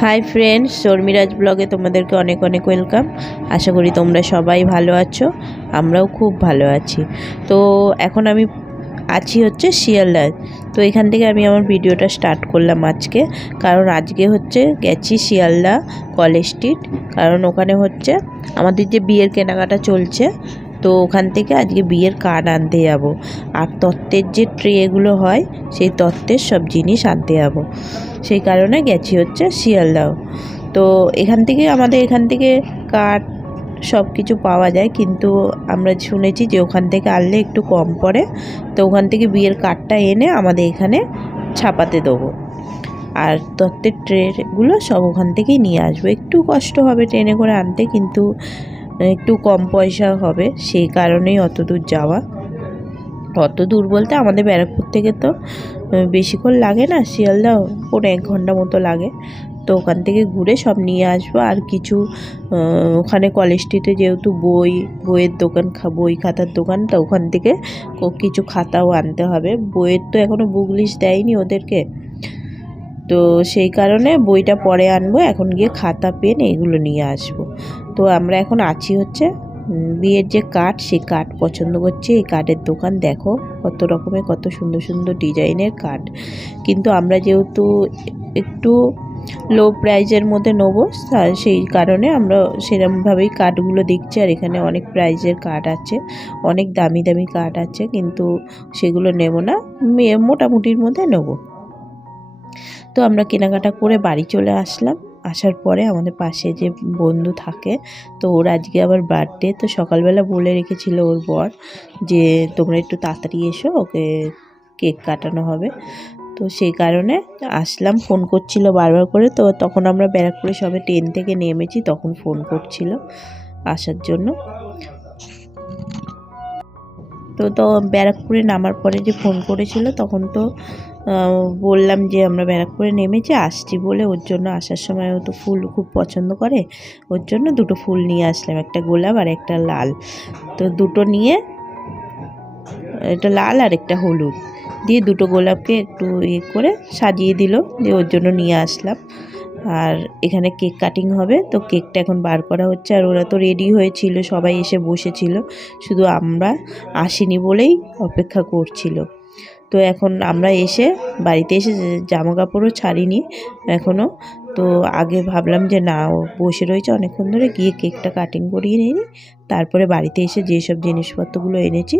Hi friends, शर्मिराज ब्लगे तुम्हादेरके अनेक अनेक welcome. आशा करी तोमरा सबाई भालो आछो, आमराओ खूब भालो आछि। तो एखन आमि आछि होच्छे शियालदा। तो एखान थेके आमि आमार भिडियोटा स्टार्ट करलाम आजके, कारण आजके होच्छे गेछि शियालदा कलेज स्ट्रीट, कारण ओखाने होच्छे आमादेर जे बियेर केनाकाटा चलछे। तो ओखान থেকে আজকে বিয়ের কার্ড আনতে যাব আর তত্ত্বের যে ট্রেগুলো হয় সেই তত্ত্বের সব জিনিস আনতে যাব, সেই কারণে গেছি হচ্ছে শিয়ালদাও। তো এখান থেকে আমাদের এখান থেকে কার্ড সব কিছু পাওয়া যায়, কিন্তু আমরা শুনেছি যে ওখান থেকে আনলে একটু কম পড়ে। তো ওখান থেকে বিয়ের কার্ডটা এনে আমাদের এখানে ছাপাতে দেবো, আর তত্ত্বের ট্রেগুলো সব ওখান থেকেই নিয়ে আসবো। একটু কষ্ট হবে ট্রেনে করে আনতে, কিন্তু একটু কম পয়সা হবে, সেই কারণেই অত দূর যাওয়া। অত দূর বলতে আমাদের ব্যারাকপুর থেকে তো বেশিক্ষণ লাগে না, শিয়ালদাও 1 ঘন্টা মতো লাগে। তো ওখান থেকে ঘুরে সব নিয়ে আসবো। আর কিছু ওখানে কলেজ স্ট্রিটে যেহেতু বইয়ের দোকান, বই খাতার দোকান, তো ওখান থেকে কিছু খাতাও আনতে হবে। বইয়ের তো এখনও বুক লিস্ট দেয়নি ওদেরকে, তো সেই কারণে বইটা পরে আনবো, এখন গিয়ে খাতা পেন এগুলো নিয়ে আসবো। তো আমরা এখন আছি হচ্ছে বিয়ের যে কার্ড, সেই কার্ড পছন্দ করছি। এই কার্ডের দোকান দেখো কত রকমের, কত সুন্দর সুন্দর ডিজাইনের কার্ড। কিন্তু আমরা যেহেতু একটু লো প্রাইজের মধ্যে নেবো, সেই কারণে আমরা সেরকমভাবেই কার্ডগুলো দেখছি। আর এখানে অনেক প্রাইজের কার্ড আছে, অনেক দামি দামি কার্ড আছে, কিন্তু সেগুলো নেব না, মোটামুটির মধ্যে নেবো। তো আমরা কেনাকাটা করে বাড়ি চলে আসলাম। আসার পরে আমাদের পাশে যে বন্ধু থাকে, তো ওর আজকে আবার বার্থডে। তো সকালবেলা বলে রেখেছিল ওর বর যে তোমরা একটু তাড়াতাড়ি এসো, ওকে কেক কাটানো হবে। তো সেই কারণে আসলাম, ফোন করছিল বারবার করে। তো তখন আমরা ব্যারাকপুরে সবে ট্রেন থেকে নেমেছি, তখন ফোন করছিল আসার জন্য। তো ব্যারাকপুরে নামার পরে যে ফোন করেছিল, তখন তো বললাম যে আমরা ব্যারাকপুরে নেমেছি, আসছি বলে। ওর জন্য আসার সময় ও তো ফুল খুব পছন্দ করে, ওর জন্য 2টো ফুল নিয়ে আসলাম, একটা গোলাপ আর একটা লাল। তো 2টো নিয়ে, একটা লাল আর একটা হলুদ দিয়ে 2টো গোলাপকে একটু করে সাজিয়ে দিল, দিয়ে ওর জন্য নিয়ে আসলাম। আর এখানে কেক কাটিং হবে, তো কেকটা এখন বার করা হচ্ছে। আর ওরা তো রেডি হয়েছিল, সবাই এসে বসেছিল, শুধু আমরা আসিনি বলেই অপেক্ষা করছিল। তো এখন আমরা এসে বাড়িতে এসে জামা কাপড়ও ছাড়িনি এখনও। তো আগে ভাবলাম যে না, ও বসে রয়েছে অনেকক্ষণ ধরে, গিয়ে কেকটা কাটিং করিয়ে নিই, তারপরে বাড়িতে এসে যেসব জিনিসপত্রগুলো এনেছি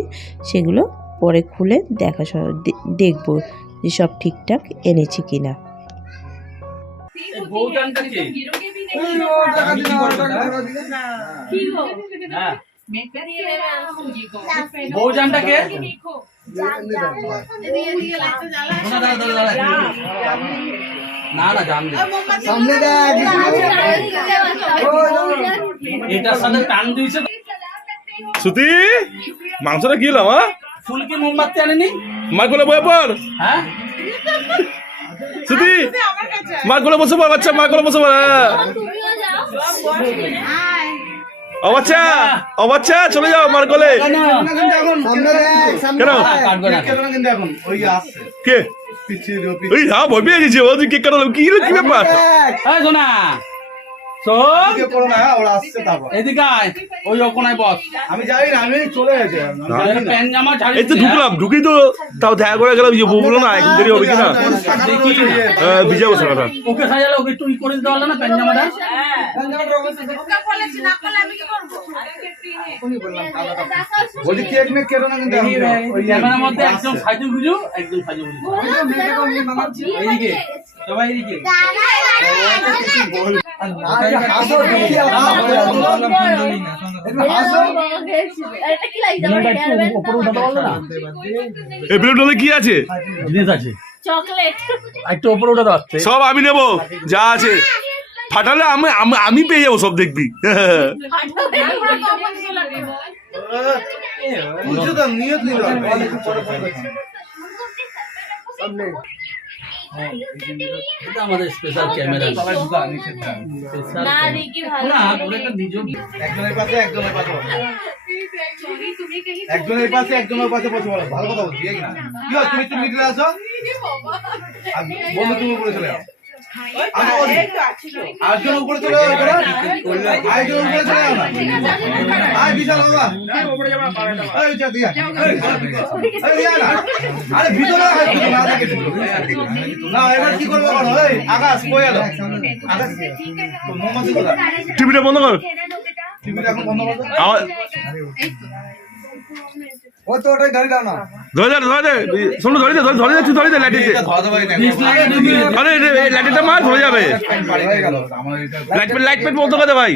সেগুলো পরে খুলে দেখবো যে সব ঠিকঠাক এনেছি কিনা। শ্রুতি, মাংসটা কি হলো? ফুলকি মোমবাতি আনেনি? মার কোলে বয়ে পড়। হ্যাঁ শ্রুতি, মার কোলে বসে পড় বাচ্চা, মার কোলে বসে পড়। ও বাচ্চা, ও বাচ্চা, চলে যাও মার কোলে। কেন? কে? ওই হ্যাঁ, ভয় পেয়ে গেছি। ও কেক কাটালো, কি ব্যাপার? আমি যাই না, আমি চলে গেছি। এই তো ঢুকলাম, ঢুকেই তো তাও দেখা করে গেলাম, বললো না এখন দেরি হবে কিনা। বিজয় বসে কথা ওকে সাজালে, ওকে একটু করে দিতে পারলো না প্যান জামাটা? বলি কেক মে কেন না, কিন্তু ওই ক্যামেরার মধ্যে একদম সাজু গুজু, একদম সাজু গুজু। এইদিকে সবাই, এইদিকে কি আছে? জিনিস আছে, চকলেট একটু উপরে উঠে দাও। সব আমি নেবো, যা আছে ফাটালে আমি পেয়ে যাবো সব, দেখবি। এটা আমাদের স্পেশাল ক্যামেরা। একজনের পাশে একজনের পাশে বসে বলো, ভালো কথা বলছি। কি তুমি মিডিলে আসো, বন্ধু তুমি বলে চলে যাও। আরেকজন উপরে চলে যাও, আরেকজন উপরে চলে যাও না। আয় বিশাল বাবা, এই যা দিয়া, এই দিয়া না। আরে ভিতরে আয়, ভিতরে না দেখে ছিল। না এবার কি করবে বলো? এই আকাশ কই গেল? আকাশ মোমবাতি কোথায়? টিভিটা বন্ধ কর। টিভিটা এখন বন্ধ করে দাও। আওয়াজ ও তো ওটাই ধরে দাও না। ধরে দে সোনু ধরে দে লাইট দিতে এটা ধরা দেবে না। আরে এই লাইটটা মার ধরে যাবে হয়ে গেল আমার এটা। লাইট পেট বন্ধ করে দে ভাই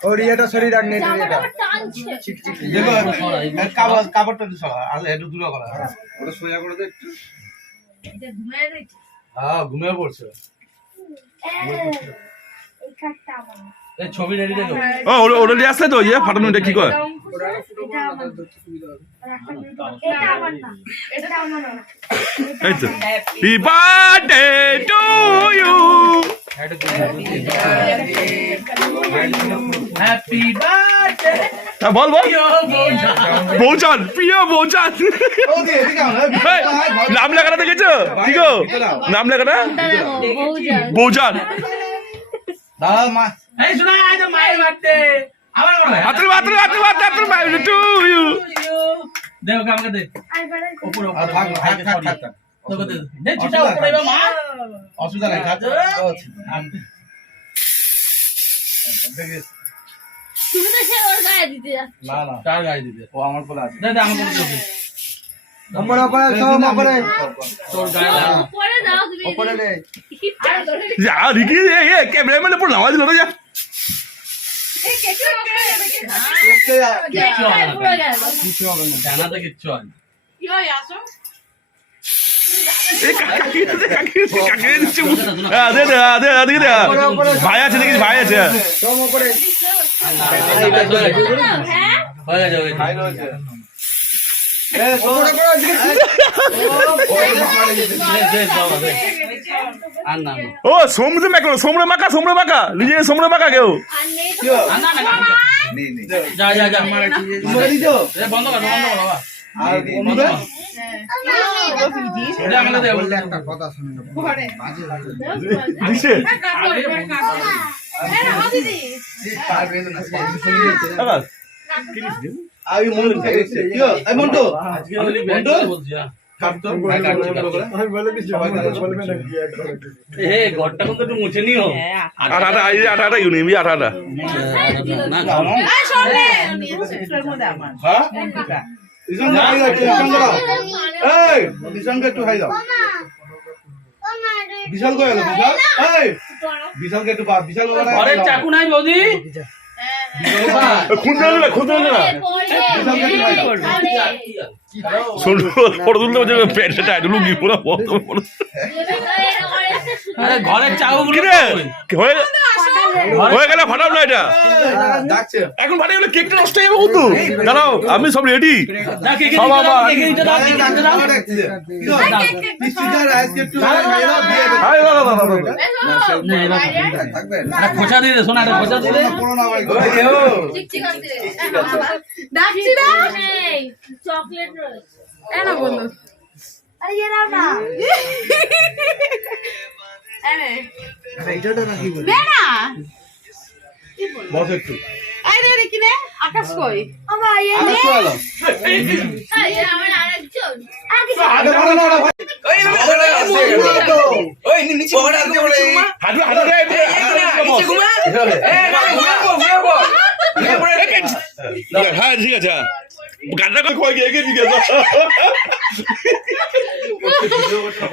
ওর এটা শরীর রাখ নেই এটা। দেখো কাপড়টা তো সরা আর একটু দূরে করা। ওটা সোজা করে দে একটু। হ্যাঁ ঘুমিয়ে পড়ছে। এই ছবি রেডি দেখো ও ওটা নিয়ে আসলে তো ইয়ে ফাটানো এটা কি কর এই তো happy birthday to you happy birthday হ্যাঁ বল বৌচান প্রিয় বৌচান ও দি এদিকে আও। এই, নাম লেখাটা দেখেছো ঠিক আছে নাম লেখাটা বৌচান দাদা মা এই শোনা আজ মায়ের বার্থডে আবার বলো হাতের বার্থডে টু ইউ দেখো আমাকে দে উপরে আর থাক থাক থাক থাক। তোকে দে দে চিটা উপরে বা মা অসুবিধা নাই থাক। তুমি তো সে ওর গায়ে দিতে যাচ্ছ। না না চার গায়ে দিতে ও আমার কোলে আছে। দে দে আমাকে দে নম্বর উপরে সব উপরে তোর গায়ে লাগা পরে দাও তুমি উপরে রে। যা রিকি এ ক্যামেরাম্যান পুরো নামাজ দিল না যা দেখতে যা। পুরো গেল। কিছু হবে না। জানাতে কিচ্ছু হয় না। এই কাকি দিচ্ছে হ্যাঁ দে ভাই আছে দেখিস ভাই আছে সব উপরে হ্যাঁ হয়ে গেছে হয়ে খাই গেছে রয়েছে। এ উপরে করে দিকে। দে বাবা দে আর না ও সোমরে মাকা নিজে সোমরে মাকা কেউ আর নেই কি হলো? না না নেই নেই। যা যা যা উপরে দিছো? এ বন্ধ কর বাবা আর বন্ধ বন্ধু কর এটা আমাকে দে একটা কথা শুনে না। দিছে পারবে না। শুনে গেছে। আকাশ আমি মন্টু থেকে এসেছি। কি হলো? এই মন্টু আজকে বলি ব্যাংকে বলছি কাটতো ভাই কাটছি করে। আমি বলে দিছি সবাই বলবে না কি এক করে। এ ঘরটা কিন্তু একটু মুছে নিও আটা ইউনি আটা না হ্যাঁ? ইসন ভাই ইসন দাও। এই ইসনকে একটু খাই দাও। বিশাল কই গেল বিশাল? এই বিশালকে একটু বাদ বিশাল বাবা। ঘরের চাকু নাই বৌদি খুঁজতে না শোনো ফটো তুলতে হচ্ছে প্যান্টটা টাইট লুঙ্গি পুরো আরে ঘরের চাকুগুলো কি রে হয়ে গেলে ফাটাও না এটা ডাকছে। এখন ফাটাই গেলে কেকটা নষ্ট হয়ে যাবে কিন্তু দাঁড়াও আমি সব রেডি না কে কে সব আমার। দেখে দিতে দাও দেখে দিতে দাও ডাকছে। কি হলো? পিস্টিকার আইসকে একটু খাই দাও দিয়ে দাও। আরে না থাকবে। আরে খোঁচা দিয়ে দে শোনা এটা খোঁচা দিয়ে দে করোনা ভাই। ডাকছি না এই চকলেট রয়েছে এনা বন্ধু আরে ये নাও না এনে এইটাটা নাকি বল। দে না বস একটু। আই রে রে কিনে আকাশ কই আমা ये আগে নে চলো। এই আমার আরেকজন আগে আগে বলো না ভাই। ওই নিচে বড় আগে বলে। হাঁটু রে নিচে ঘুমা হ্যাঁ ঠিক আছে গানটা কই গিয়ে ঠিক আছে ভিডিও করতে